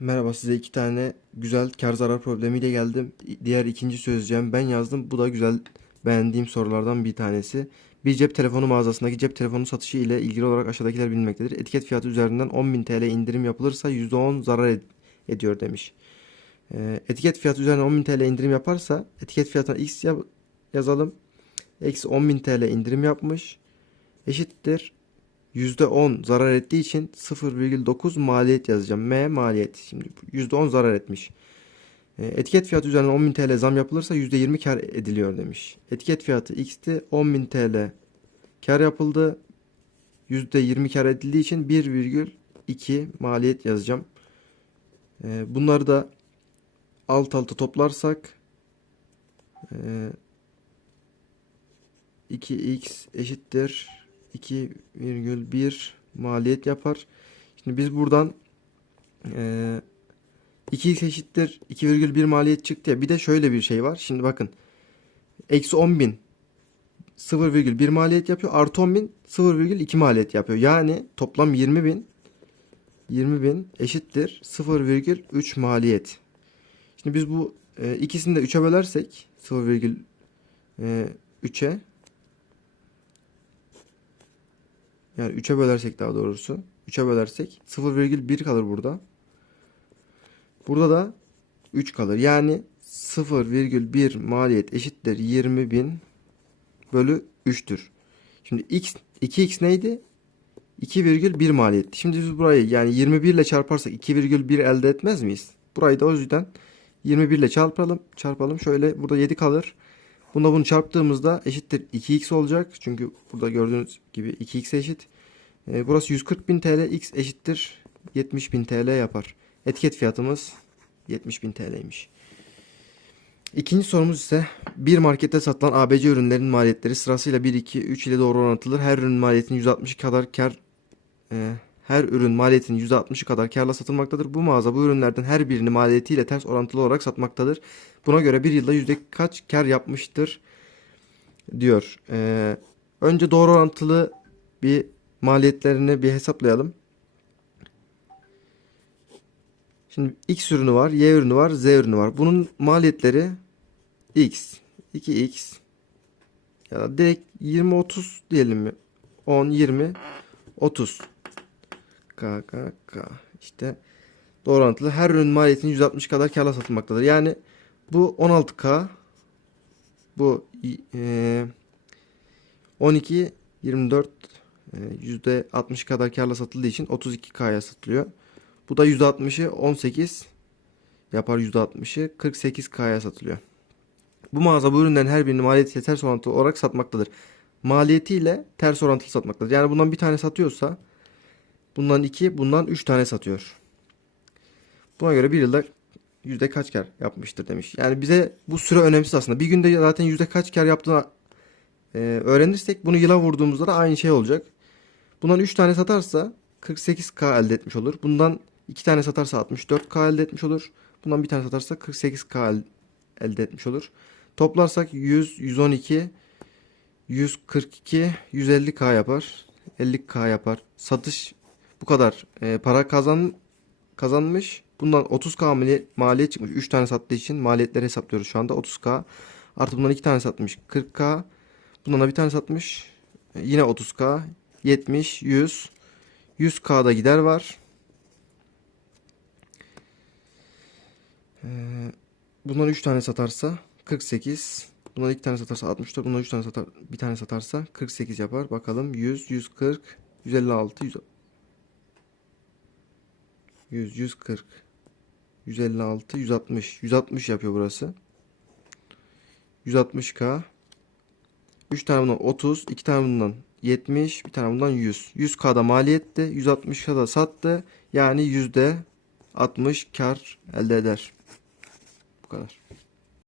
Merhaba size iki tane güzel kar zarar problemiyle geldim. Diğer ikinci sözcüğüm ben yazdım. Bu da güzel beğendiğim sorulardan bir tanesi. Bir cep telefonu mağazasındaki cep telefonu satışı ile ilgili olarak aşağıdakiler bilinmektedir. Etiket fiyatı üzerinden 10.000 TL indirim yapılırsa %10 zarar ed- ediyor demiş. Ee, etiket fiyatı üzerinden 10.000 TL indirim yaparsa etiket fiyatına x ya- yazalım. Eksi 10.000 TL indirim yapmış. Eşittir. %10 zarar ettiği için 0,9 maliyet yazacağım. M maliyet. Şimdi %10 zarar etmiş. E, Etiket fiyatı üzerine 10.000 TL zam yapılırsa %20 kar ediliyor demiş. Etiket fiyatı X'ti. 10.000 TL kar yapıldı. %20 kar edildiği için 1,2 maliyet yazacağım. E, Bunları da alt alta toplarsak e, 2x eşittir 2,1 maliyet yapar. Şimdi biz buradan eee 2x eşittir 2,1 maliyet çıktı ya. Bir de şöyle bir şey var. Şimdi bakın. Eksi 10.000 0,1 maliyet yapıyor. Artı 10.000 0,2 maliyet yapıyor. Yani toplam 20.000 20.000 eşittir 0,3 maliyet. Şimdi biz bu e, ikisini de 3'e bölersek 0,3'e Yani 3'e bölersek daha doğrusu. 3'e bölersek 0,1 kalır burada. Burada da 3 kalır. Yani 0,1 maliyet eşittir 20.000 bölü 3'tür. Şimdi x 2x neydi? 2,1 maliyet. Şimdi biz burayı yani 21 ile çarparsak 2,1 elde etmez miyiz? Burayı da o yüzden 21 ile çarpalım. Çarpalım. Şöyle burada 7 kalır. Bunda bunu çarptığımızda eşittir 2x olacak. Çünkü burada gördüğünüz gibi 2x eşit. E, burası 140.000 TL. X eşittir 70.000 TL yapar. Etiket fiyatımız 70.000 TL'ymiş. İkinci sorumuz ise bir markette satılan ABC ürünlerin maliyetleri sırasıyla 1, 2, 3 ile doğru orantılıdır. Her ürün maliyetinin %60'ı kadar kar e, her ürün maliyetinin %60'ı kadar karla satılmaktadır. Bu mağaza bu ürünlerden her birini maliyetiyle ters orantılı olarak satmaktadır. Buna göre bir yılda yüzde kaç kar yapmıştır diyor. Ee, önce doğru orantılı bir maliyetlerini bir hesaplayalım. Şimdi X ürünü var, Y ürünü var, Z ürünü var. Bunun maliyetleri X, 2X ya da direkt 20-30 diyelim mi? 10, 20, 30. K, K, K. İşte doğru orantılı. Her ürün maliyetinin 160 kadar karla satılmaktadır. Yani bu 16K. Bu e, 12, 24 e, %60 kadar karla satıldığı için 32K'ya satılıyor. Bu da %60'ı 18 yapar %60'ı 48K'ya satılıyor. Bu mağaza bu ürünlerin her birini maliyetiyle ters orantılı olarak satmaktadır. Maliyetiyle ters orantılı satmaktadır. Yani bundan bir tane satıyorsa bundan iki, bundan üç tane satıyor. Buna göre bir yılda yüzde kaç kar yapmıştır demiş. Yani bize bu süre önemsiz aslında. Bir günde zaten yüzde kaç kar yaptığını e, öğrenirsek bunu yıla vurduğumuzda da aynı şey olacak. Bundan 3 tane satarsa 48K elde etmiş olur. Bundan 2 tane satarsa 64K elde etmiş olur. Bundan bir tane satarsa 48K el- elde etmiş olur. Toplarsak 100, 112, 142, 150K yapar. 50K yapar. Satış bu kadar e, para kazan kazanmış. Bundan 30K mali- maliyet çıkmış. 3 tane sattığı için maliyetleri hesaplıyoruz şu anda. 30K. Artı bundan 2 tane satmış. 40K. Bundan da bir tane satmış. E, Yine 30K. 70, 100. 100K'da gider var. Ee, bundan 3 tane satarsa 48. Bundan 2 tane satarsa 64. Bundan 3 tane satar, bir tane satarsa 48 yapar. Bakalım 100, 140, 156, 100, 100, 140, 156, 160. 160 yapıyor burası. 160K. 3 tane bundan 30, 2 tane bundan 70, bir tane bundan 100. 100K'da maliyetti, 160K'da sattı. Yani %60 kar elde eder. Bu kadar.